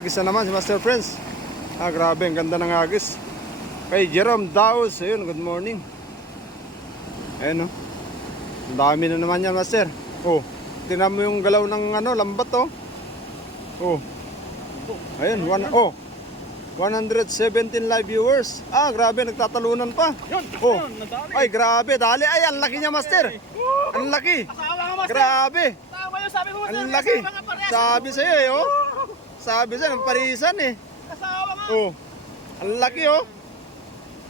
Agis na naman si Master Friends. Grabe, ang ganda ng agis. Kay Jerome Daos, ayun, good morning. Ayun, oh. Ang dami na naman yan, Master. Oh, tingnan mo yung galaw ng lambat, oh. Oh. Ayun, 117 live viewers. Grabe, nagtatalunan pa. Oh. Ay, grabe, dali. Ay, ang laki niya, Master. Ang laki. Grabe. Ang laki. Sabi sa'yo, eh, oh. Sabi sa'yo, ng parisan, eh. Oh. Ang laki, oh.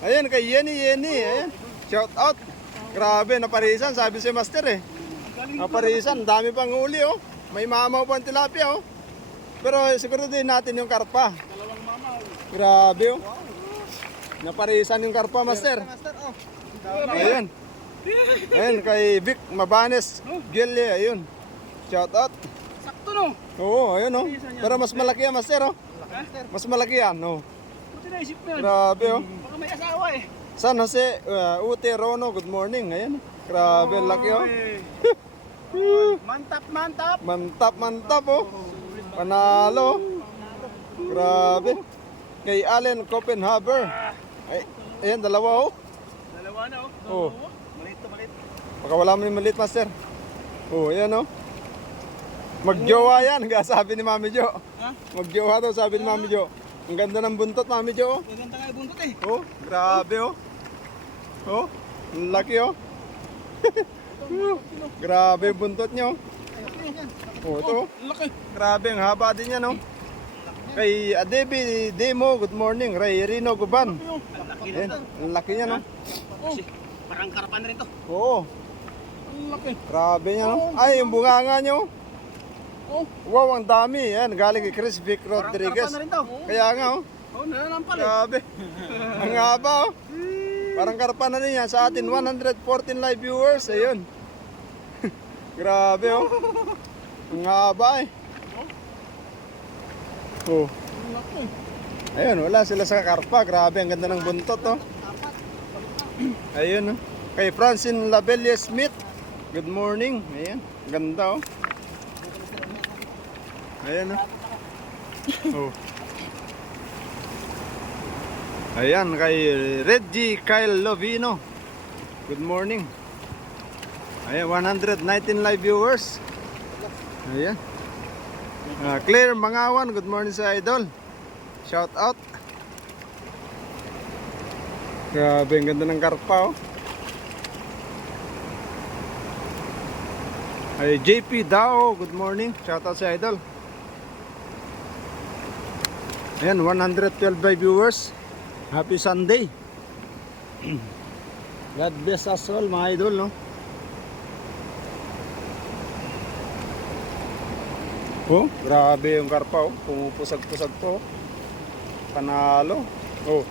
Ayan, kay Yenny. Ayan. Shout out. Grabe, naparisan. Sabi si Master, eh. Naparisan. Dami pang uli, oh. May mamaw pa ang tilapia, oh. Pero siguro din natin yung karpa. Grabe, oh. Naparisan yung karpa, Master. Ayan. Ayan, kay Vic Mabanes Gilly, ayun. Shout out. Sakto, no? Oo, ayun, oh. Pero mas malaki yan, Master, oh. Mas malaki yan, oh. Buti naisip mo yun. Grabe, oh. Baka may asawa, eh. San Jose, Ute Rono, good morning. Ayan, grabe, ang laki, oh. Mantap. Mantap, oh. Panalo. Grabe. Kay Allen Copenhaver. Ay, ayan, dalawa, oh. Dalawa na, Oh. oh. Malit. Baka wala mo yung malit, Master. Oh, ayan, oh. Magjowa yan, sabi ni Mami Jo. Ha? Magjowa daw, sabi ni Mami Jo. Ang ganda ng buntot, Mami Jo, oh. Gaganda nga yung buntot, eh. Oh, grabe, oh. Oh, ang laki, oh. Grabe yung buntot niyo. Oh, ito, oh. Laki. Grabe, ang haba din yan, oh. Kay Adebi Demo, good morning. Ray Rino Guban. Ayan, ang laki niya, no? Parang karapan na rin to. Oo, Ang laki. grabe niya, no? Ay, yung bunganga niyo. Wow, ang dami. Yan, galing kay Chris Vic Rodriguez. Parang karapan na rin to. Kaya nga, oh. Oh, nananampal, eh. Grabe. Ang haba, oh. Parang karpa na rin yan sa atin. 114 live viewers. Ayun. Grabe, oh. Ang haba, eh. Oh. Ang laki. Ayun, wala sila sa karpa. Grabe, ang ganda ng buntot, oh. Ayun, oh. Kay Francine Labelle Smith. Good morning. Ayan, ganda, oh. Ayan, oh. Oh. Ayan, kay Reggie Kyle Lovino. Good morning. Ayan, 119 live viewers. Ayan. Claire Mangawan, good morning sa Idol. Shout out. Grabe, ang ganda ng karpa, oh. Ay, JP Dao, good morning. Shout out sa Idol. Ayan, 112 by viewers. Happy Sunday. God bless us all, mga idol, no? Oh, grabe yung karpa, oh. Pumupusag-pusag to, oh. Panalo. Oh.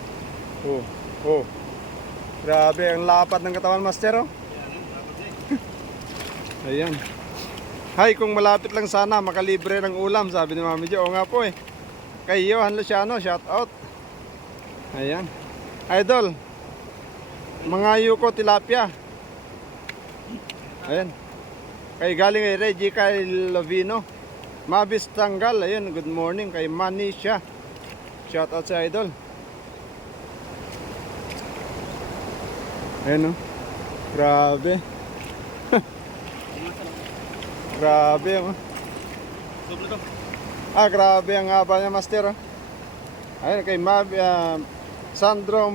Grabe, ang lapad ng katawan, Master, oh. Ayan. Hi, kung malapit lang sana, makalibre ng ulam, sabi ni Mami Jo. Oo nga po, eh. Kay Johan Luciano, shout out. Ayan. Idol, mga yuko tilapia. Ayan. Kay galing kay Reggie Kyle Lovino. Mabis Tanggal, ayun, good morning. Kay Manisha, shout out sa Idol. Ayan, oh. Grabe. Grabe, oh. Grabe ang haba niya, Master, oh. Ayun, kay Sandro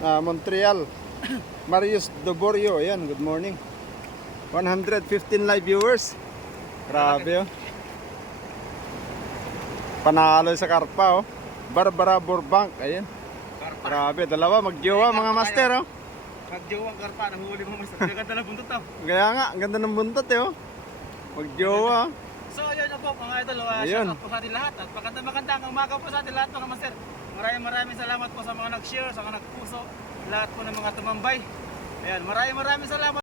Montreal. Marius Doborio, ayan, good morning. 115 live viewers. Grabe, oh. Panalo sa karpa, oh. Barbara Burbank, ayan. Grabe, dalawa, magjowa mga Master, oh. Magjawang karpa, nahuli mo, Master. Gaganda na buntot, to. Kaya nga, ang ganda ng buntot, eh, oh. Magjowa, oh. So, yun po, mga idol. Ayun. Shout out po sa atin lahat. At magandang umaga po sa atin lahat, mga Master. Maraming salamat po sa mga nag-share, sa mga nagpuso, lahat po ng mga tumambay. Ayan, maraming salamat.